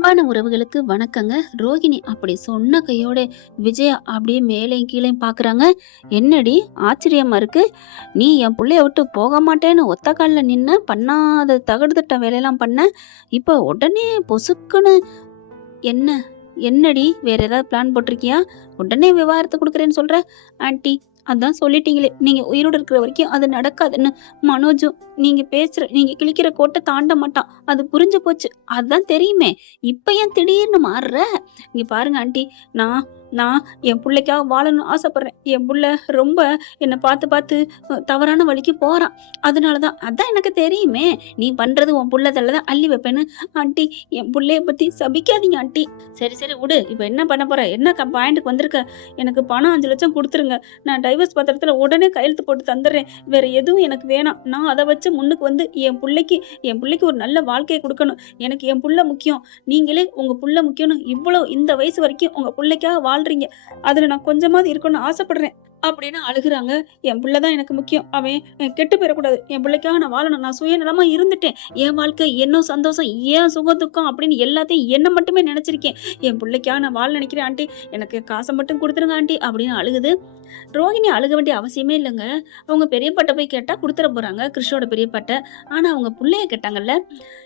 அன்பான உறவுகளுக்கு வணக்கங்க. ரோகிணி அப்படி சொன்ன கையோட விஜயா அப்படியே மேலேயும் கீழேயும் பார்க்குறாங்க. "என்னடி ஆச்சரியமா இருக்கு? நீ என் புள்ளைய விட்டு போக மாட்டேன்னு ஒத்த கால்ல நின்னு பண்ணாத தகுடுதிட்ட வேலையெல்லாம் பண்ண. இப்ப உடனே பொசுக்குன்னு என்ன என்னடி வேற ஏதாவது பிளான் போட்டிருக்கியா? உடனே விவாகரத்து குடுக்குறேன்னு சொல்ற?" "ஆன்ட்டி அதான் சொல்லிட்டீங்களே, நீங்க உயிரோட இருக்கிற வரைக்கும் அது நடக்காதுன்னு. மனோஜும் நீங்க கிழிக்கிற கோட்ட தாண்ட மாட்டான். அது புரிஞ்சு போச்சு. அதான் தெரியுமே. இப்ப ஏன் திடீர்னு மாறுற? இங்க பாருங்க ஆன்ட்டி, நான் நான் என் புள்ளைக்காக வாழணும்னு ஆசைப்படுறேன். என் புள்ள ரொம்ப என்ன பார்த்து பார்த்து தவறான வழிக்கு போறான். அதான் எனக்கு தெரியுமே. நீ பண்றது உன் புள்ள தள்ள தான் அள்ளி வைப்பேன்னு. ஆன்ட்டி என் புள்ளைய பத்தி சபிக்காதீங்க ஆன்ட்டி." "சரி சரி விடு. இப்ப என்ன பண்ண போற? என்ன பாயிண்ட்க்கு வந்திருக்க? எனக்கு பணம் 5 லட்சம் குடுத்துருங்க. நான் டைவர்ஸ் பத்திரத்துல உடனே கையெழுத்து போட்டு தந்துடுறேன். வேற எதுவும் எனக்கு வேணாம். நான் அத வச்சு முன்னுக்கு வந்து என் புள்ளைக்கு ஒரு நல்ல வாழ்க்கைய குடுக்கணும். எனக்கு என் புள்ள முக்கியம். நீங்களே உங்க புள்ள முக்கியம்னு இந்த வயசு வரைக்கும் உங்க புள்ளைக்காக வாழ்றீங்க. அதுல நான் கொஞ்சமாவது இருக்கணும்னு ஆசைப்படுறேன்." அப்படின்னு அழுகுறாங்க. "என் புள்ள தான் எனக்கு முக்கியம். அவன் கெட்டு போயிறக்கூடாது. என் புள்ளைக்காக நான் வாழணும். நான் சுயநலமா இருந்துட்டேன். என் வாழ்க்கை, என்னும் சந்தோஷம், ஏன் சுகம் துக்கம் அப்படின்னு எல்லாத்தையும் என்ன மட்டுமே நினைச்சிருக்கேன். என் புள்ளைக்காக நான் வாழ நினைக்கிறேன் ஆன்ட்டி. எனக்கு காசை மட்டும் குடுத்துருங்க ஆன்ட்டி." அப்படின்னு அழுகுது. ரோகிணி அழுக வேண்டிய அவசியமே இல்லைங்க. அவங்க பெரியப்பாட்ட போய் கேட்டா குடுத்துற போறாங்க, கிருஷ்ணோட பெரியப்பாட்ட. ஆனா அவங்க புள்ளைய கேட்டாங்கல்ல.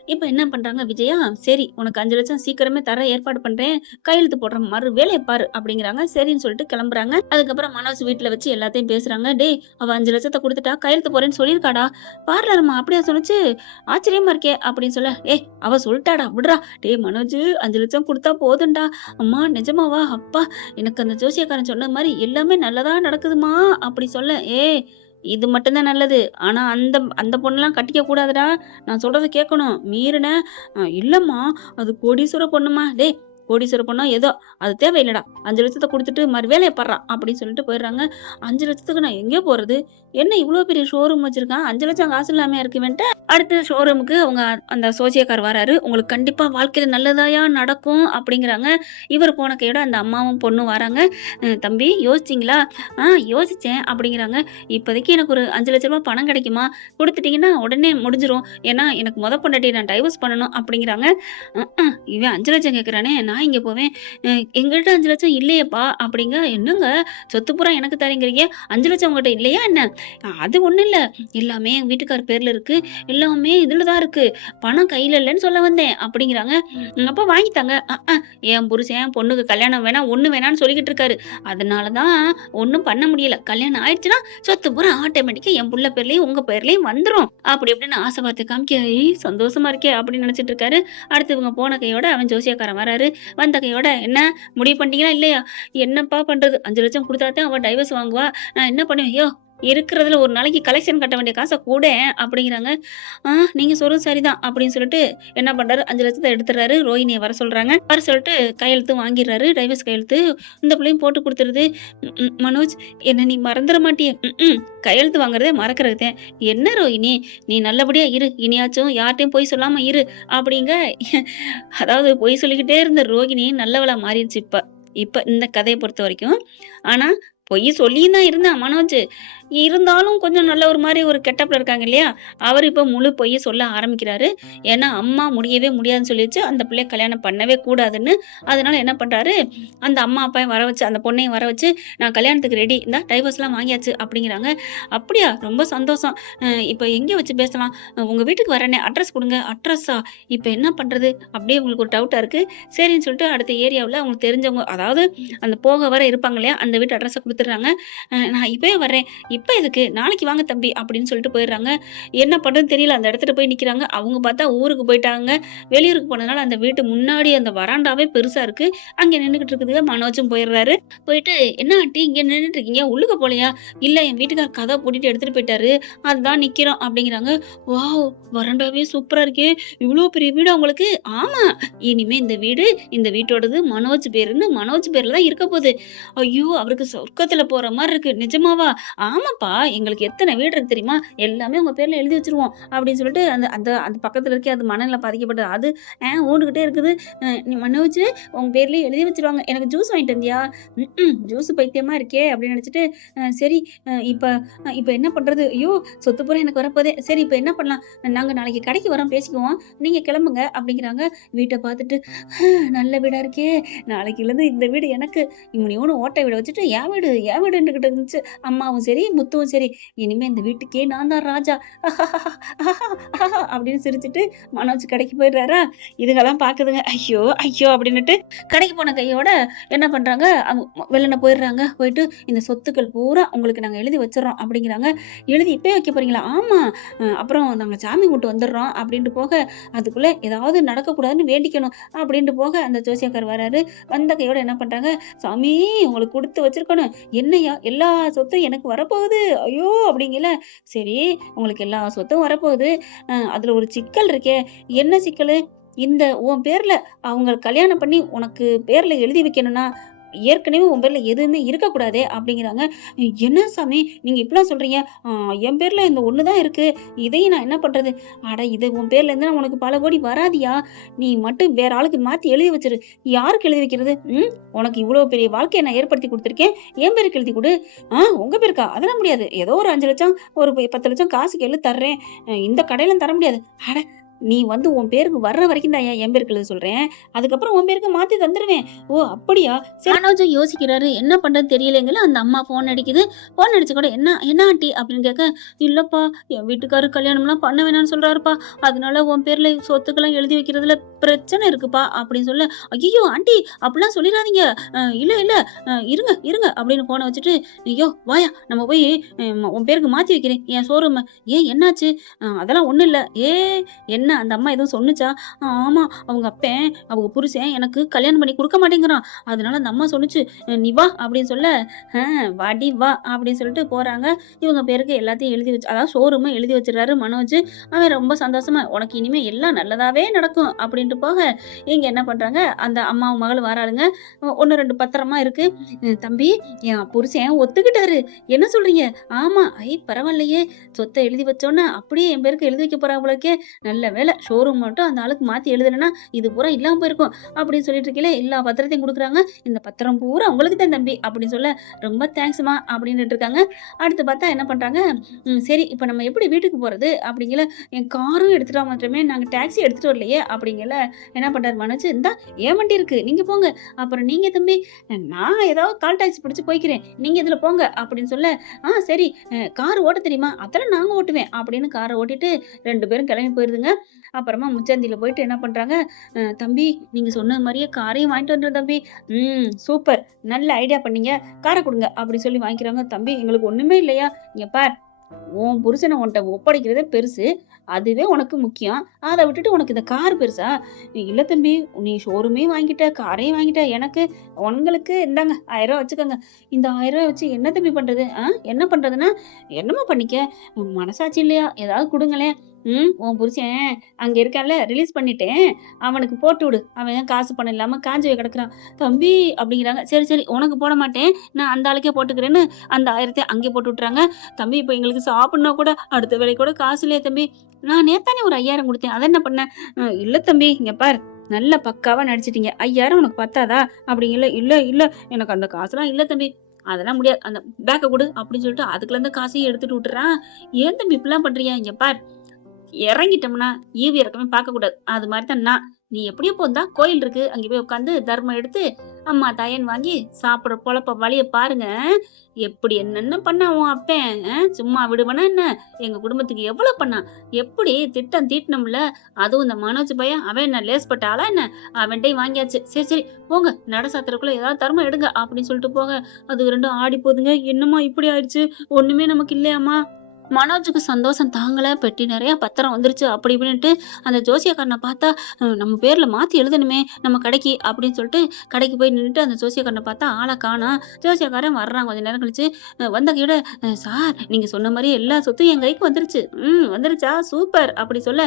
இப்ப என்ன பண்றாங்க விஜயா, "சரி உனக்கு 5 லட்சம் சீக்கிரமே தர ஏற்பாடு பண்றேன். கையெழுத்து போடுறேன். மறு வேலைய பாரு." அப்படிங்கிறாங்க. சரின்னு சொல்லிட்டு கிளம்புறாங்க. அதுக்கப்புறம் மனோஜ் வீட்ல வச்சு எல்லாத்தையும் பேசுறாங்க. "டேய், அவ 5 லட்சத்த குடுத்துட்டா, கையெழுத்து போறேன்னு சொல்லியிருக்காடா. பார்லர்மா அப்படியா சொன்னுச்சு? ஆச்சரியமா இருக்கே." அப்படின்னு சொல்ல, "ஏய் அவ சொல்லிட்டாடா, விட்றா. டேய் மனோஜ், 5 லட்சம் குடுத்தா போதும்டா." "அம்மா நிஜமாவா? அப்பா எனக்கு அந்த ஜோசியக்காரன் சொன்ன மாரி எல்லாமே நல்லதா நடக்குதுமா." அப்படி சொல்ல, "ஏய் இது மட்டும் தான் நல்லது. ஆனா அந்த அந்த பொண்ணெல்லாம் கட்டிக்க கூடாதுடா. நான் சொல்றத கேட்கணும். மீறுன இல்லம்மா அது கோடீஸ்வர பொண்ணும்மா." "டேய் கோடீஸ்வர பொண்ணோ ஏதோ அது தேவையில்லடா. 5 லட்சத்த குடுத்துட்டு மறு வேலைய பார்றா." அப்படின்னு சொல்லிட்டு போயிடுறாங்க. 5 லட்சத்துக்கு நான் எங்கே போறது? என்ன இவ்ளோ பெரிய ஷோரூம் வச்சிருக்கான். 5 லட்சம் காசு இல்லாமயா இருக்கு இவன்ட்ட? அடுத்து ஷோரூமுக்கு அவங்க அந்த ஜோசியக்கார் வராரு. "உங்களுக்கு கண்டிப்பா வாழ்க்கையில நல்லதாயா நடக்கும்." அப்படிங்கிறாங்க. இவர் போன கையோட அந்த அம்மாவும் பொண்ணும் வராங்க. "தம்பி யோசிச்சீங்களா?" யோசிச்சேன்." அப்படிங்கிறாங்க. "இப்போதைக்கு எனக்கு ஒரு 5 லட்ச ரூபா பணம் கிடைக்குமா? குடுத்துட்டீங்கன்னா உடனே முடிஞ்சிரும். ஏன்னா எனக்கு பொண்டாட்டிய நான் டைவர்ஸ் பண்ணணும்." அப்படிங்கிறாங்க. இவன் 5 லட்சம் கேட்குறானே, நான் எங்க போவேன்? எங்கள்ட்ட 5 லட்சம் இல்லையேப்பா." அப்படிங்க. "என்னங்க சொத்து பூரா எனக்கு தரேங்கிறீங்க, 5 லட்சம் உங்கட்ட இல்லையா என்ன?" "அது ஒண்ணும் இல்ல. எல்லாமே எங்க வீட்டுக்கார் பேர்ல இருக்கு. எல்லாமே இதுல தான் இருக்கு. பணம் கையில இல்லன்னு சொல்ல வந்தேன்." அப்படிங்கிறாங்க. "அப்ப வாங்கி தாங்க." என் புருஷன் பொண்ணுக்கு கல்யாணம் வேணாம், ஒண்ணு வேணாம்னு சொல்லிக்கிட்டு இருக்காரு. அதனால தான் ஒண்ணும் பண்ண முடியல. கல்யாணம் ஆயிடுச்சுன்னா சொத்து பூரா ஆட்டோமேட்டிக்கா என் புள்ள பேர்லயும் உங்க பேர்லயும் வந்துரும்." அப்படி இப்படின்னு ஆசை வார்த்தை காமிக்க, சந்தோஷமா இருக்கே அப்படின்னு நினைச்சிட்டு இருக்காரு. அடுத்து இவங்க போன கையோட அவன் ஜோசியக்காரன் வராரு. வந்த கையோட, "என்ன முடிவு பண்ணிட்டீங்களா இல்லையா?" "என்னப்பா பண்றது? 5 லட்சம் குடுத்தா தான் அவ டைவர்ஸ் வாங்குவா. நான் என்ன பண்ணுவேன்?" "யோவ் இருக்கிறதுல ஒரு நாளைக்கு கலெக்ஷன் கட்ட வேண்டிய காச குடேன்." அப்படிங்கிறாங்க. நீங்க சொல்றது சரிதான்." அப்படின்னு சொல்லிட்டு என்ன பண்றாரு, 5 லட்சத்த எடுத்துடுறாரு. ரோஹிணிய வர சொல்றாங்க. வர சொல்லிட்டு கையெழுத்து வாங்கிடுறாரு. டைவர்ஸ் கையெழுத்து. இந்த புள்ளையும் போட்டு குடுத்துருது. "மனோஜ் என்ன நீ மறந்துற மாட்டியே?" கையெழுத்து வாங்குறதே மறக்கறது தான். "என்ன ரோஹிணி, நீ நல்லபடியா இரு. இனியாச்சும் யார்ட்டயும் பொய் சொல்லாம இரு." அப்படிங்க. அதாவது பொய் சொல்லிக்கிட்டே இருந்த ரோகிணி நல்லவளா மாறிடுச்சு இப்ப. இப்ப இந்த கதைய பொறுத்தவரைக்கும். ஆனா பொய் சொல்லியும் தான் இருந்தான் மனோஜ். இருந்தாலும் கொஞ்சம் நல்ல ஒரு மாரி ஒரு கெட்டப்ல இருக்காங்க இல்லையா? அவரு இப்ப முழு பொய்ய சொல்ல ஆரம்பிக்கிறாரு. ஏன்னா அம்மா முடியவே முடியாதுன்னு சொல்லிருச்சு. அந்த பிள்ளைய கல்யாணம் பண்ணவே கூடாதுன்னு. அதனால என்ன பண்றாரு, அந்த அம்மா அப்பாவையும் வர வச்சு, அந்த பொண்ணையும் வர வச்சு, "நான் கல்யாணத்துக்கு ரெடி. இந்தா டைவர்ஸ்லாம் வாங்கியாச்சு." அப்படிங்கிறாங்க. "அப்படியா? ரொம்ப சந்தோஷம். இப்ப எங்க வச்சு பேசலாம்? உங்க வீட்டுக்கு வரேனே, அட்ரஸ் குடுங்க." "அட்ரஸா? இப்ப என்ன பண்றது?" அப்படியே உங்களுக்கு ஒரு டவுட்டா இருக்கு. சரின்னு சொல்லிட்டு அடுத்த ஏரியாவுல அவங்களுக்கு தெரிஞ்சவங்க, அதாவது அந்த போக வர இருப்பாங்க இல்லையா? அந்த வீட்டு அட்ரஸ குடுத்துடுறாங்க. "நான் இப்பவே வர்றேன்." "இப்ப எதுக்கு? நாளைக்கு வாங்க தம்பி." அப்படின்னு சொல்லிட்டு போயிடுறாங்க. என்ன பண்றதுன்னு தெரியல. அந்த இடத்துல போய் நிக்கிறாங்க. அவங்க பார்த்தா ஊருக்கு போயிட்டாங்க. வெளியூருக்கு போனதுனால அந்த வீட்டு முன்னாடி அந்த வராண்டாவே பெருசா இருக்கு. அங்க நின்னுகிட்டு இருக்குதுக. மனோஜும் போயிடுறாரு. போயிட்டு, "என்ன ஆன்ட்டி இங்க நின்னுட்டு இருக்கீங்க? உள்ளுக்க போலயா?" "இல்ல என் வீட்டுக்காரர் கதவ பூட்டிட்டு எடுத்துட்டு போயிட்டாரு. அதுதான் நிக்கிறோம்." அப்படிங்கிறாங்க. "வாவ்! வராண்டாவே சூப்பரா இருக்கே! இவ்ளோ பெரிய வீடா உங்களுக்கு?" "ஆமா. இனிமே இந்த வீடு இந்த வீட்டோடது. மனோஜ் பேருன்னு மனோஜ் பேர்ல தான் இருக்க போகுது." "ஐயோ! அவருக்கு சொர்க்கத்துல போற மாரி இருக்கு." "நிஜமாவா?" "ஆமா ஆமாப்பா, எங்களுக்கு எத்தனை வீடு இருக்கு தெரியுமா? எல்லாமே உங்க பேர்ல எழுதி வச்சுருவோம். அப்படின்னு சொல்லிட்டு அந்த அந்த அந்த பக்கத்துல இருக்கே அது மனநல பாதிக்கப்பட்டது. அது ஊண்டுகிட்டே இருக்குது. நீ மனோஜு உங்க பேர்லயே எழுதி வச்சுருவாங்க. எனக்கு ஜூஸ் வாங்கிட்டு வந்தியா? ஜூஸ் பைத்தியமா இருக்கே! அப்படின்னு நினைச்சுட்டு, சரி இப்ப இப்ப என்ன பண்றது? ஐயோ! சொத்து பூரா எனக்கு வரப்போதே. சரி இப்ப என்ன பண்ணலாம்? நாங்க நாளைக்கு கடைக்கு வரோம் பேசிக்குவோம். நீங்க கிளம்புங்க அப்படிங்கிறாங்க. வீட்ட பார்த்துட்டு, நல்ல வீடா இருக்கே! நாளைக்குலேருந்து இந்த வீடு எனக்கு. இவனையோட ஓட்டை வீட வச்சுட்டு என் வீடு, என் வீடுன்னுகிட்டு இருந்துச்சு. அம்மாவும் சரி, முத்துவும் சரி. இனிமே இந்த வீட்டுக்கே நான் தான் ராஜா. அப்படின்னு சிரிச்சுட்டு மனோஜ் கடைக்கு போயிடுறாரா? இதுங்கலாம் பாக்குதுங்க. ஐயோ! ஐயோ! அப்படின்னுட்டு கடைக்கு போன கையோட என்ன பண்றாங்க, வெளில போயிடுறாங்க. போயிட்டு இந்த சொத்துக்கள் பூரா உங்களுக்கு நாங்க எழுதி வச்சுர்றோம் அப்படிங்கிறாங்க. எழுதி இப்பயே வைக்க போறீங்களா? ஆமா. அப்புறம் நாங்க சாமி கும்பிட்டு வந்துடுறோம் அப்படின்ட்டு போக, அதுக்குள்ள ஏதாவது நடக்கக்கூடாதுன்னு வேண்டிக்கணும் அப்படின்ட்டு போக அந்த ஜோசியக்கார் வராரு. வந்த கையோட என்ன பண்றாங்க, சாமி உங்களுக்கு குடுத்து வச்சிருக்கணும். என்னய்யா எல்லா சொத்தும் எனக்கு வரப்போகுது. ஐயோ! அப்படிங்கல. சரி உங்களுக்கு எல்லா சொத்தும் வரப்போகுது. அதுல ஒரு சிக்கல் இருக்கே. என்ன சிக்கலு? இந்த உன் பேர்ல அவங்க கல்யாணம் பண்ணி உனக்கு பேர்ல எழுதி வைக்கணும்னா, ஏற்கனவே உன் பேர்ல எதுவுமே இருக்கக்கூடாதே அப்படிங்கிறாங்க. என்ன சாமி நீங்க இப்படிலாம் சொல்றீங்க? என் பேர்ல இந்த ஒண்ணு தான் இருக்கு. இதையும் நான் என்ன பண்றது? அட இது உன் பேர்ல இருந்தா உனக்கு பல கோடி வராதுயா. நீ மட்டும் வேற ஆளுக்கு மாத்தி எழுதி வச்சுரு. யாருக்கு எழுதி வைக்கிறது? உனக்கு இவ்வளவு பெரிய வாழ்க்கைய நான் ஏற்படுத்தி குடுத்துருக்கேன். என் பேருக்கு எழுதி குடு. உங்க பேருக்கா? அதெல்லாம் முடியாது. ஏதோ ஒரு 5 லட்சம், ஒரு 10 லட்சம் காசுக்கு எழுதி தர்றேன். இந்த கடையில தர முடியாது. அட நீ வந்து உன் பேருக்கு வர்ற வரைக்கும் தான்யா என் பேருக்கு எழுத சொல்றேன். அதுக்கப்புறம் உன் பேருக்கு மாத்தி தந்துருவேன். ஓ! அப்படியா? சரி. மனோஜும் யோசிக்கிறாரு. என்ன பண்றதுன்னு தெரியலைங்கல. அந்த அம்மா ஃபோன் அடிக்குது. ஃபோன் அடிச்சு கூட என்ன என்ன ஆண்டி அப்படின்னு கேட்க, இல்லப்பா என் வீட்டுக்காரரு கல்யாணம்லாம் பண்ண வேணாம்னு சொல்றாருப்பா. அதனால உன் பேர்ல சொத்துக்கெல்லாம் எழுதி வைக்கிறதுல பிரச்சனை இருக்குப்பா அப்படின்னு சொல்ல, ஐயோ ஆண்டி அப்படிலாம் சொல்லிடாதீங்க. இல்ல இல்ல இருங்க இருங்க அப்படின்னு ஃபோனை வச்சுட்டு, ஐயோ வாயா நம்ம போய் உன் பேருக்கு மாத்தி வைக்கிறேன் என் ஷோரூம. ஏன் என்னாச்சு? அதெல்லாம் ஒண்ணும் இல்ல. என்ன அந்த அம்மா எதுவும் சொன்னுச்சா? ஆமா. அவங்க அப்பன், அவங்க புருஷன் எனக்கு கல்யாணம் பண்ணி குடுக்க மாட்டேங்கிறான். அதனால அந்த அம்மா சொன்னுச்சு, "நீ வா" அப்படின்னு சொல்ல, வாடி வா" அப்படின்னு சொல்லிட்டு போறாங்க. இவங்க பேருக்கு எல்லாத்தையும் எழுதி வச்சு அதாவது ஷோரூம எழுதி வச்சுறாரு மனோஜ். அவன் ரொம்ப சந்தோஷமா, "உனக்கு இனிமே எல்லாம் நல்லதாவே நடக்கும்" அப்படின்ட்டு போக, இங்க என்ன பண்றாங்க, அந்த அம்மாவும் மகளும் வராளுங்க. 1, 2 பத்திரமா இருக்கு. "தம்பி, என் புருஷன் ஒத்துக்கிட்டாரு." "என்ன சொல்றீங்க?" "ஆமா." பரவாயில்லையே. சொத்த எழுதி வச்சோன்னே அப்படியே என் பேருக்கு எழுதி வைக்க போறாங்க போலருக்கே. நல்ல வேளை ஷோரூம் மட்டும் அந்த ஆளுக்கு மாத்தி எழுதலைன்னா இது பூரா இல்லாம போயிருக்கும் அப்படின்னு சொல்லிட்டு இருக்கீங்களே. எல்லா பத்திரத்தையும் கொடுக்குறாங்க. இந்த பத்திரம் பூரா உங்களுக்கு தான் தம்பி அப்படின்னு சொல்ல, ரொம்ப தேங்க்ஸ்மா அப்படின்னுட்டு இருக்காங்க. அடுத்து பார்த்தா என்ன பண்றாங்க, சரி இப்போ நம்ம எப்படி வீட்டுக்கு போறது அப்படிங்கல. என் காரும் எடுத்துட்டா மாத்திரமே, நாங்க டாக்ஸி எடுத்துட்டு வரலையே அப்படிங்கல. என்ன பண்றாரு மனோஜ், இந்தா ஏன் வண்டி இருக்கு நீங்க போங்க. அப்புறம் நீங்க தம்பி, நான் ஏதாவது கால் டாக்ஸி பிடிச்சு போய்க்கிறேன், நீங்க இதுல போங்க அப்படின்னு சொல்ல, சரி கார் ஓட்ட தெரியுமா? அதெல்லாம் நாங்க ஓட்டுவேன் அப்படின்னு காரை ஓட்டிட்டு 2 பேரும் கிளம்பி போயிருதுங்க. அப்புறமா முச்சந்தில போயிட்டு என்ன பண்றாங்க, தம்பி நீங்க சொன்ன மாரியே காரையும் வாங்கிட்டு வந்துட்டோம் தம்பி. சூப்பர். நல்ல ஐடியா பண்ணீங்க. கார குடுங்க அப்படி சொல்லி வாங்கிக்கிறாங்க. தம்பி எங்களுக்கு ஒண்ணுமே இல்லையா? இங்க பார். உன் புருஷனை உன்ட்ட ஒப்படைக்கிறதே பெருசு. அதுவே உனக்கு முக்கியம். அத விட்டுட்டு உனக்கு இந்த கார் பெருசா? இல்ல தம்பி, நீ ஷோரூமே வாங்கிட்ட, காரையும் வாங்கிட்ட. உங்களுக்கு இந்தாங்க ரூ. 1000 வச்சுக்கோங்க. இந்த ரூ. 1000 வச்சு என்ன தம்பி பண்றது? என்ன பண்றதுன்னா, என்னம்மா பண்ணிக்க? மனசாட்சி இல்லையா? ஏதாவது குடுங்களேன். உன் புருஷன் அங்க இருக்கான்ல, ரிலீஸ் பண்ணிட்டேன். அவனுக்கு போட்டு விடு. அவன் காசு பணம் இல்லாம காஞ்சு போய் கிடக்குறான். தம்பி அப்படிங்கிறாங்க. சரி சரி உனக்கு போட மாட்டேன். நான் அந்த ஆளுக்கே போட்டுக்கிறேன்னு அந்த 1000 அங்கே போட்டு விட்டுறாங்க. தம்பி இப்ப எங்களுக்கு சாப்பிடணும்னா கூட அடுத்த வேலைக்கு கூட காசு இல்லையே தம்பி. நான் நேத்தானே ஒரு 5000 குடுத்தேன். அத என்ன பண்ண? இல்ல தம்பி, இங்க பாரு. நல்ல பக்காவா நடிச்சிட்டீங்க. 5000 உனக்கு பத்தாதா? அப்படிங்கல. இல்ல இல்ல எனக்கு அந்த காசுலாம் இல்ல தம்பி. அதெல்லாம் முடியாது. அந்த பேக்க குடு அப்படின்னு சொல்லிட்டு அதுக்குள்ள இருந்து காசையும் எடுத்துட்டு விட்டுறான். ஏன் தம்பி இப்படிலாம் பண்றீங்க? இங்க பார். இறங்கிட்டோம்னா ஈவு இறக்கமே பார்க்கக்கூடாது. அது மாதிரி தான் நான். நீ எப்படியோ போந்தா கோயில் இருக்கு. அங்கே போய் உட்காந்து தர்மம் எடுத்து அம்மா தாயன்னு வாங்கி சாப்பிட பொழப்ப வழிய பாருங்க. எப்படி என்னென்ன பண்ணா உன் அப்பன்? சும்மா விடுவனா என்ன? எங்க குடும்பத்துக்கு எவ்வளவு பண்ணான்? எப்படி திட்டம் தீட்டணும்ல. அதுவும் இந்த மனோஜ் பையன் அவன் என்ன லேஸ்பட்ட ஆளா என்ன? அவன்கிட்டயும் வாங்கியாச்சு. சரி சரி போங்க, நட சாத்திரக்குள்ள ஏதாவது தர்மம் எடுங்க அப்படின்னு சொல்லிட்டு போக, அது ரெண்டும் ஆடி போதுங்க. என்னம்மா இப்படி ஆயிடுச்சு? ஒண்ணுமே நமக்கு இல்லையாம்மா? மனோஜுக்கு சந்தோஷம் தாங்கல. பெட்டி நிறைய பத்திரம் வந்துருச்சு அப்படி இப்படின்ட்டு அந்த ஜோசியக்காரனை பார்த்தா நம்ம பேர்ல மாத்தி எழுதணுமே நம்ம கடைக்கு அப்படின்னு சொல்லிட்டு கடைக்கு போய் நின்னுட்டு அந்த ஜோசியக்காரனை பார்த்தா ஆளை காணோம். ஜோசியக்காரன் வர்றான் கொஞ்ச நேரம் கழிச்சு. வந்த கையோட சார் நீங்க சொன்ன மாதிரி எல்லா சொத்தும் என் கைக்கு வந்துருச்சு. வந்துருச்சா சூப்பர் அப்படி சொல்ல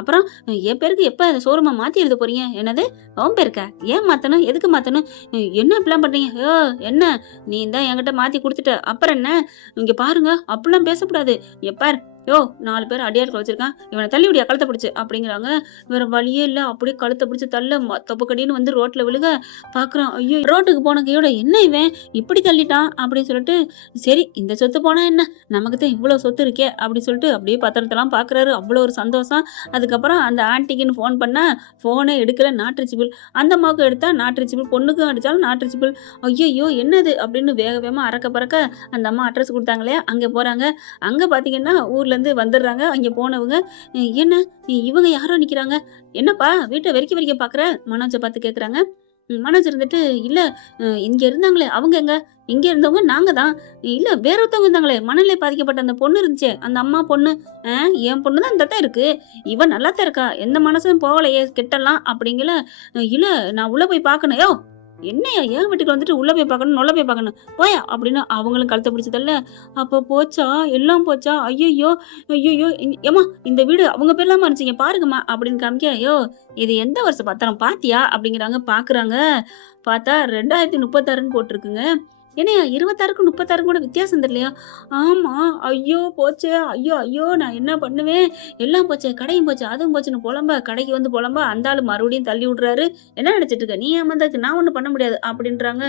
அப்புறம் என் பேருக்கு எப்ப அந்த ஷோரூமை மாத்தி எழுத போறீங்க? என்னது உன் பேருக்கா? ஏன் மாத்தணும்? எதுக்கு மாத்தணும்? என்ன இப்படிலாம் பண்றீங்க? ஐயோ என்ன நீ தான் என்கிட்ட மாத்தி கொடுத்துட்ட அப்புறம் என்ன? இங்க பாருங்க அப்படிலாம் பேசக்கூடாது. எப்பார் யோ 4 பேர் அடியாட்கள் வச்சிருக்கான். இவனை தள்ளி விடியா கழுத்தை பிடிச்சு அப்படிங்கிறாங்க. வேற வழியே இல்ல. அப்படியே கழுத்தை பிடிச்சு தள்ள தொப்புக்கடின்னு வந்து ரோட்ல விழுக பாக்குறான். ஐயோ ரோட்டுக்கு போன கையோட என்ன இவன் இப்படி தள்ளிட்டான் அப்படின்னு சொல்லிட்டு சரி இந்த சொத்து போனா என்ன நமக்கு தான் இவ்வளவு சொத்து இருக்கே அப்படி சொல்லிட்டு அப்படியே பத்திரத்தெல்லாம் பாக்குறாரு. அவ்வளவு ஒரு சந்தோஷம். அதுக்கப்புறம் அந்த ஆன்ட்டிக்குன்னு ஃபோன் பண்ணா போனை எடுக்கல. Not reachable. அந்த அம்மாவுக்கு எடுத்தா நாட் ரீச்சபிள். பொண்ணுக்கும் அடிச்சாலும் நாட் ரீச்சபிள். ஐயோ என்னது அப்படின்னு வேக வேகமா அறக்க பறக்க அந்த அம்மா அட்ரஸ் கொடுத்தாங்களே அங்க போறாங்க. அங்க பாத்தீங்கன்னா ஊர்ல இருந்து வந்துடுறாங்க. அங்க போனவங்க என்ன இவங்க யாரோ நிக்கிறாங்க. என்னப்பா வீட்டை வெறிக்க வெறிக்க பாக்குற? மனோஜை பார்த்து கேக்குறாங்க. மனோஜ் இருந்துட்டு இல்ல இங்க இருந்தாங்களே அவங்க எங்க? இங்க இருந்தவங்க நாங்க தான். இல்ல வேற ஒருத்தவங்க இருந்தாங்களே மணல்ல பாதிக்கப்பட்ட அந்த பொண்ணு இருந்துச்சே அந்த அம்மா பொண்ணு. என் பொண்ணு தான் இந்த தான் இருக்கு. இவன் நல்லா தான் இருக்கா. எந்த மனசும் போகலையே கெட்டலாம் அப்படிங்கல. இல்ல நான் உள்ள போய் பாக்கணும். யோ என்னையா ஏன் வீட்டுக்கு வந்துட்டு உள்ள போய் பார்க்கணும் நொல்ல போய் பார்க்கணும் போயா அப்படின்னு அவங்களும் கழுத்தை பிடிச்சதல்ல. அப்ப போச்சா எல்லாம் போச்சா? ஐயோ ஐயோ ஏமா இந்த வீடு அவங்க பேர்லாமா இருந்துச்சுங்க பாருங்கம்மா அப்படின்னு காமிக்க. ஐயோ இது எந்த வருஷம் பத்திரம் பாத்தியா அப்படிங்கிறாங்க. பாக்குறாங்க. பார்த்தா 2036ன்னு போட்டிருக்குங்க. என்னையா 26க்கும் 36க்கும் கூட வித்தியாசம் தெரியலையா? ஆமா. ஐயோ போச்சே. ஐயோ நான் என்ன பண்ணுவேன்? எல்லாம் போச்சே கடையும் போச்சு அதுவும் போச்சுன்னு புலம்ப கடைக்கு வந்து புலம்ப அந்த ஆளு மறுபடியும் தள்ளி விடுறாரு. என்ன நினைச்சிட்டு இருக்க நீ? ஏமாந்ததுக்கு நான் ஒண்ணும் பண்ண முடியாது அப்படின்றாங்க.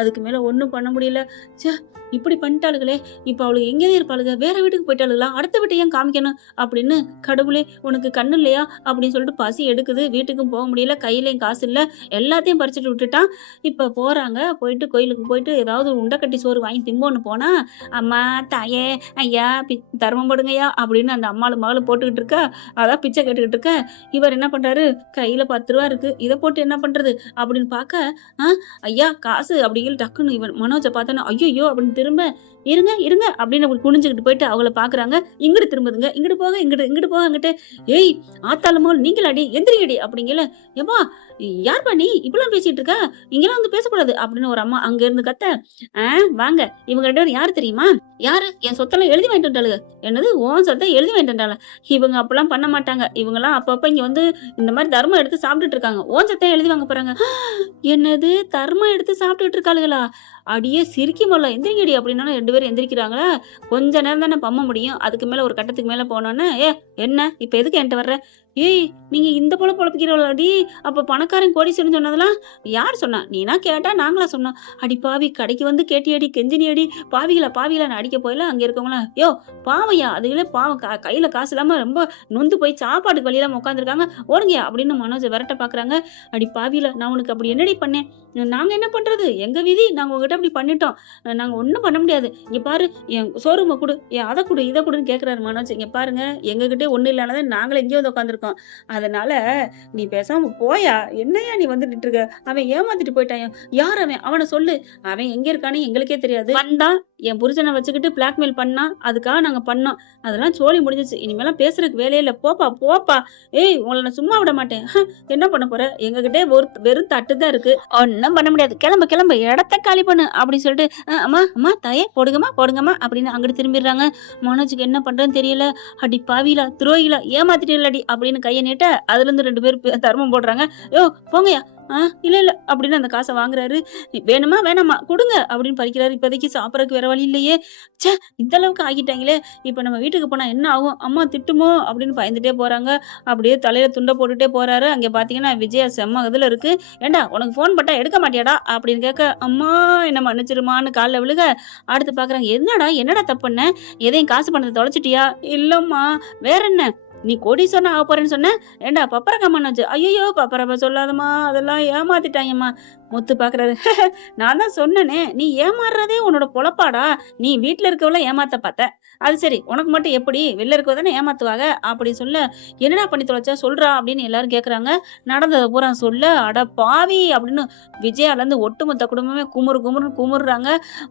அதுக்கு மேல ஒண்ணும் பண்ண முடியல. ச்சே இப்படி பண்ணிட்டாளுகளே. இப்ப அவளுக்கு எங்கேதான் இருப்பாளுங்க? வேற வீட்டுக்கு போயிட்டாளுங்களா? அடுத்த வீட்டை ஏன் காமிக்கணும் அப்படின்னு கடவுளே உனக்கு கண்ணு இல்லையா அப்படின்னு சொல்லிட்டு பசி எடுக்குது. வீட்டுக்கும் போக முடியல. கையிலயும் காசு இல்ல. எல்லாத்தையும் பறிச்சுட்டு விட்டுட்டான். இப்ப போறாங்க. போயிட்டு கோயிலுக்கு போயிட்டு ஏதாவது உண்டை கட்டி சோறு வாங்கி திம்போன்னு போனா அம்மா தாயே ஐயா தர்மம் போடுங்கய்யா அப்படின்னு அந்த அம்மாளும் மகளும் போட்டுக்கிட்டு இருக்கா. அதான் பிச்சை கேட்டுக்கிட்டு இருக்க. இவர் என்ன பண்றாரு? கையில 10 ரூபா இருக்கு. இதை போட்டு என்ன பண்றது அப்படின்னு பார்க்க ஐயா காசு அப்படிங்கிற டக்குன்னு இவன் மனோஜை பார்த்தோன்னா ஐயோ அப்படின்னு திரும்ப இருங்க இருங்க அப்படின்னு அப்படி குனிஞ்சுக்கிட்டு போயிட்டு அவங்கள பாக்குறாங்க. இங்கிட்டு திரும்புதுங்க. இங்கிட்டு போக இங்கிட்டு போக அங்கிட்டு. ஏய் ஆத்தாளமோ நீங்களாடி எந்திரிங்கடி அப்படிங்கல. ஏப்பா யார்பா நீ இப்பெல்லாம் பேசிட்டு இருக்க? இங்கெல்லாம் வந்து பேசக்கூடாது அப்படின்னு ஒரு அம்மா அங்க இருந்து கத்த. வாங்க இவங்க 2 பேரும் யாரு தெரியுமா? யாரு? என் சொத்தெல்லாம் எழுதி வாங்கிட்டு வந்துட்டாளுங்க. என்னது உன் சொத்தை எழுதி வாங்கிட்டு வந்துட்டாள? இவங்க அப்பெல்லாம் பண்ண மாட்டாங்க. இவங்கெல்லாம் அப்பப்ப இங்க வந்து இந்த மாதிரி தர்மம் எடுத்து சாப்பிட்டுட்டு இருக்காங்க. உன் சொத்தை எழுதி வாங்க போறாங்க. என்னது தர்மம் எடுத்து சாப்பிட்டுட்டு இருக்காளுகளா? அடியே சிரிக்கி போல எந்திரிங்கடி அப்படின்னா 2 பேரும் எந்திரிக்கிறாங்களா? கொஞ்ச நேரம் தானே பம்ம முடியும். அதுக்கு மேல ஒரு கட்டத்துக்கு மேல போனோன்னே என்ன இப்ப எதுக்கு என்கிட்ட வர்ற? ஏய் நீங்க இந்த போல பொழப்பிக்கிறவளாடி? அப்ப பணக்காரன் கோடீஸ்வரன் சொன்னதெல்லாம் யார் சொன்னா? நீனா கேட்டா நாங்களா சொன்னோம்? அடி பாவி கடைக்கு வந்து கேட்டியடி கெஞ்சினியடி பாவிகளை அடிக்க போயில அங்க இருக்கவங்களா? யோ பாவையா அதுல பாவம் கையில காசு இல்லாம ரொம்ப நொந்து போய் சாப்பாட்டுக்கு வழியிலாம உட்காந்துருக்காங்க. ஓடுங்கயா அப்படின்னு மனோஜை விரட்ட பாக்குறாங்க. அடி பாவில நான் உனக்கு அப்படி என்னடி பண்ணேன்? நாங்க என்ன பண்றது? எங்க விதி. நாங்க உங்ககிட்ட அப்படி பண்ணிட்டோம். நாங்க ஒண்ணும் பண்ண முடியாது. இங்க பாரு என் ஷோரூமை கொடு, அதை கொடு, இதை கொடுன்னு கேக்குறாரு மனோஜ். இங்க பாருங்க எங்ககிட்டே ஒண்ணு இல்லாத நாங்களே எங்கேயோ வந்து உட்காந்துருக்கோம். அதனால நீ பேசாம போயா. என்னையா நீ வந்து நிட்டு இருக்க? அவன் ஏமாத்திட்டு போயிட்டான். யார் அவன்? அவனை சொல்லு. அவன் எங்க இருக்கான்னு எங்களுக்கே தெரியாது. வந்தா என் புருஷனை வச்சுக்கிட்டு பிளாக்மெயில் பண்ணா. அதுக்காக நாங்க பண்ணோம். அதெல்லாம் சோழி முடிஞ்சிச்சு. இனிமேலாம் பேசுறதுக்கு வேலையே இல்ல. போப்பா. ஏய் உங்களை நான் சும்மா விட மாட்டேன். என்ன பண்ண போற? எங்ககிட்டே வெறும் தட்டு தான் இருக்கு. ஒன்னும் பண்ண முடியாது. கிளம்பு இடத்த காலி பண்ணு அப்படின்னு சொல்லிட்டு அம்மா தாயே போடுங்கம்மா அப்படின்னு அங்கிட்டு திரும்பிடுறாங்க. மனோஜுக்கு என்ன பண்றதுன்னு தெரியல. அடி பாவிலா துரோகிலா ஏமாத்திட்டேலடி அப்படின்னு கையை நீட்ட அதுல இருந்து 2 பேர் தர்மம் போடுறாங்க. யோ போங்கயா. இல்ல அப்படின்னு அந்த காசை வாங்குறாரு. வேணுமா வேணாமா கொடுங்க அப்படின்னு பறிக்கிறாரு. இப்போதைக்கு சாப்பிடறதுக்கு வேற வழி இல்லையே. ச்சே இந்த அளவுக்கு ஆகிட்டாங்களே. இப்ப நம்ம வீட்டுக்கு போனா என்ன ஆகும்? அம்மா திட்டுமோ அப்படின்னு பயந்துட்டே போறாங்க. அப்படியே தலையில துண்டை போட்டுட்டே போறாரு. அங்க பாத்தீங்கன்னா விஜயா செம்ம இதுல இருக்கு. ஏண்டா உனக்கு போன் பட்டா எடுக்க மாட்டியாடா அப்படின்னு கேட்க அம்மா என்ன மன்னிச்சிருமான்னு காலில் விழுக. அடுத்து பாக்குறாங்க. என்னடா தப்பு பண்ண? எதையும் காசு பண்ணதை தொலைச்சிட்டியா? இல்லம்மா வேற என்ன நீ கோடீஸ்வரன் ஆக போறேன்னு சொன்ன. ஏண்டா பப்பரக்கா மனோஜ்? ஐயோ பப்பரப்ப சொல்லாதம்மா அதெல்லாம் ஏமாத்திட்டாங்கம்மா. முத்து பாக்குறாரு. நான் தான் சொன்னனே நீ ஏமாறுறதே உன்னோட பொழப்பாடா. நீ வீட்டுல இருக்கவள ஏமாத்த பார்த்த. அது சரி உனக்கு மட்டும் எப்படி? வெளில இருக்கவ தானே ஏமாத்துவாங்க அப்படி சொல்ல. என்னடா பண்ணி தொலைச்சா சொல்றா அப்படின்னு எல்லாரும் கேக்குறாங்க. நடந்ததை பூரா சொல்ல. அட பாவி அப்படின்னு விஜயால இருந்து ஒட்டுமொத்த குடும்பமே குமுறுன்னு குமுறுறாங்க.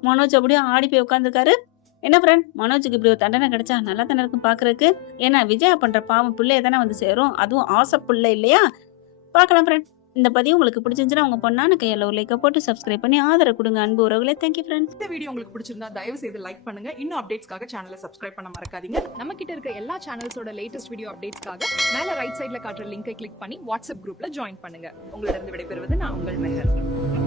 மனோஜ் அப்படியே ஆடி போய் உட்காந்துருக்காரு. என்ன ஃப்ரெண்ட், மனோஜுக்கு இப்படி ஒரு தண்டனை கிடைச்சா நல்லா தானே இருக்கும் பாக்குறதுக்கு. ஏன்னா விஜயா பண்ற பாவம் பிள்ளைய தானே வந்து சேரும், அதுவும் ஆசை பிள்ளை இல்லையா? பார்க்கலாம் ஃப்ரெண்ட். இந்த பதிவு உங்களுக்கு பிடிச்சிருந்துச்சுன்னா உங்க பொண்ணான கையால ஒரு லைக்கை போட்டு சப்ஸ்கிரைப் பண்ணி ஆதரவு கொடுங்க அன்பு உறவுகளே. Thank you friends. இந்த வீடியோ உங்களுக்கு பிடிச்சிருந்தா தயவு செய்து லைக் பண்ணுங்க. இன்னும் அப்டேட்ஸ்க்காக சேனலை சப்ஸ்கிரைப் பண்ண மறக்காதீங்க. நம்ம கிட்ட இருக்க எல்லா சேனல்ஸோட லேட்டஸ்ட் வீடியோ அப்டேட்ஸ்க்காக மேல ரைட் சைடுல காட்டுற லிங்கை கிளிக் பண்ணி வாட்ஸ்அப் குரூப்ல ஜாயின் பண்ணுங்க. உங்களிடம் விடைபெறுவது நான் உங்கள் மெஹர்.